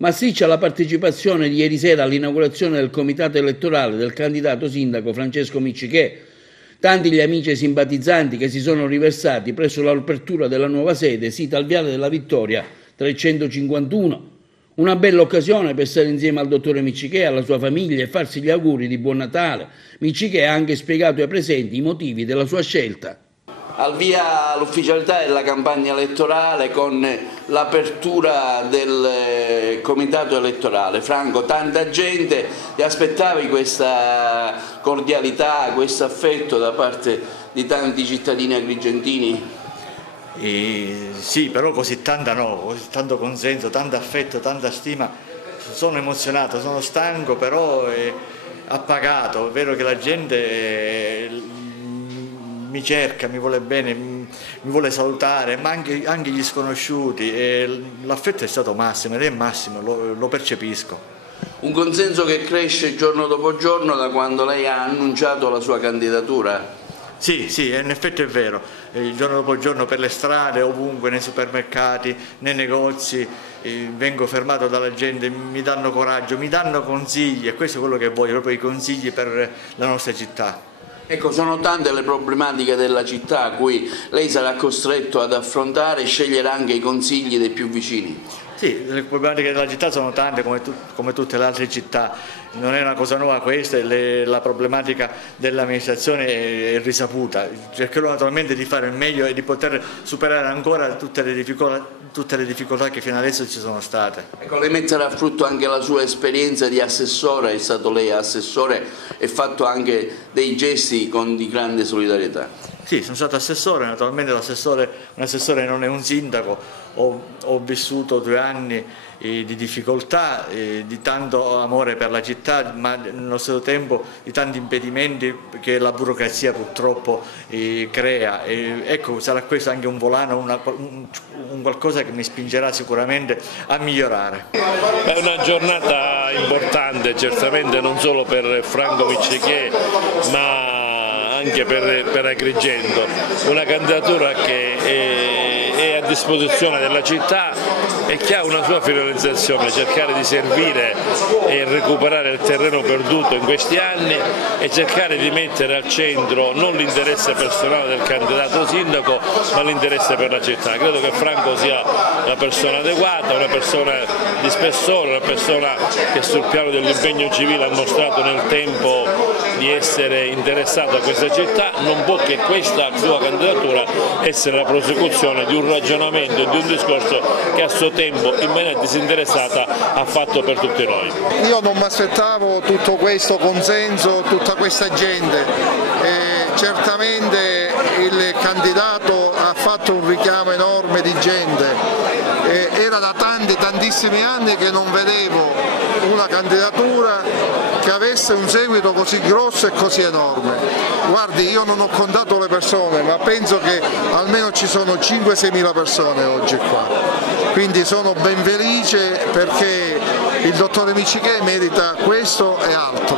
Massiccia la partecipazione di ieri sera all'inaugurazione del comitato elettorale del candidato sindaco Francesco Miccichè. Tanti gli amici e simpatizzanti che si sono riversati presso l'apertura della nuova sede, sita al Viale della Vittoria 351. Una bella occasione per stare insieme al dottore Miccichè, alla sua famiglia e farsi gli auguri di buon Natale. Miccichè ha anche spiegato ai presenti i motivi della sua scelta. Al via l'ufficialità della campagna elettorale con l'apertura del comitato elettorale. Franco, tanta gente, ti aspettavi questa cordialità, questo affetto da parte di tanti cittadini agrigentini? Sì, però così tanta no, così tanto consenso, tanto affetto, tanta stima. Sono emozionato, sono stanco, però appagato. È vero che la gente mi cerca, mi vuole bene, mi vuole salutare, ma anche gli sconosciuti. L'affetto è stato massimo ed è massimo, lo percepisco. Un consenso che cresce giorno dopo giorno da quando lei ha annunciato la sua candidatura? Sì, in effetti è vero, giorno dopo giorno per le strade, ovunque, nei supermercati, nei negozi, vengo fermato dalla gente, mi danno coraggio, mi danno consigli, e questo è quello che voglio, proprio i consigli per la nostra città. Ecco, sono tante le problematiche della città a cui lei sarà costretto ad affrontare e scegliere anche i consigli dei più vicini. Sì, le problematiche della città sono tante come tutte le altre città, non è una cosa nuova questa, la problematica dell'amministrazione è risaputa. Cercherò naturalmente di fare il meglio e di poter superare ancora tutte le difficoltà che fino adesso ci sono state. Ecco, lei metterà a frutto anche la sua esperienza di assessore, è stato lei assessore e fatto anche dei gesti di grande solidarietà. Sì, sono stato assessore, naturalmente un assessore non è un sindaco, ho vissuto 2 anni di difficoltà, di tanto amore per la città, ma nello stesso tempo di tanti impedimenti che la burocrazia purtroppo crea. Ecco, sarà questo anche un volano, un qualcosa che mi spingerà sicuramente a migliorare. È una giornata importante, certamente non solo per Franco Miccichè, ma anche per Agrigento, una candidatura che è a disposizione della città e che ha una sua finalizzazione, cercare di servire e recuperare il terreno perduto in questi anni e cercare di mettere al centro non l'interesse personale del candidato sindaco ma l'interesse per la città. Credo che Franco sia una persona adeguata, una persona di spessore, una persona che sul piano dell'impegno civile ha mostrato nel tempo di essere interessato a questa città. Non può che questa sua candidatura essere la prosecuzione di un ragionamento e di un discorso che a suo tempo in maniera disinteressata ha fatto per tutti noi. Io non mi aspettavo tutto questo consenso, tutta questa gente, certamente il candidato ha fatto un richiamo enorme di gente, era da tantissimi anni che non vedevo una candidatura che avesse un seguito così grosso e così enorme. Guardi, io non ho contato le persone, ma penso che almeno ci sono 5-6 mila persone oggi qua, quindi sono ben felice perché il dottore Miccichè merita questo e altro.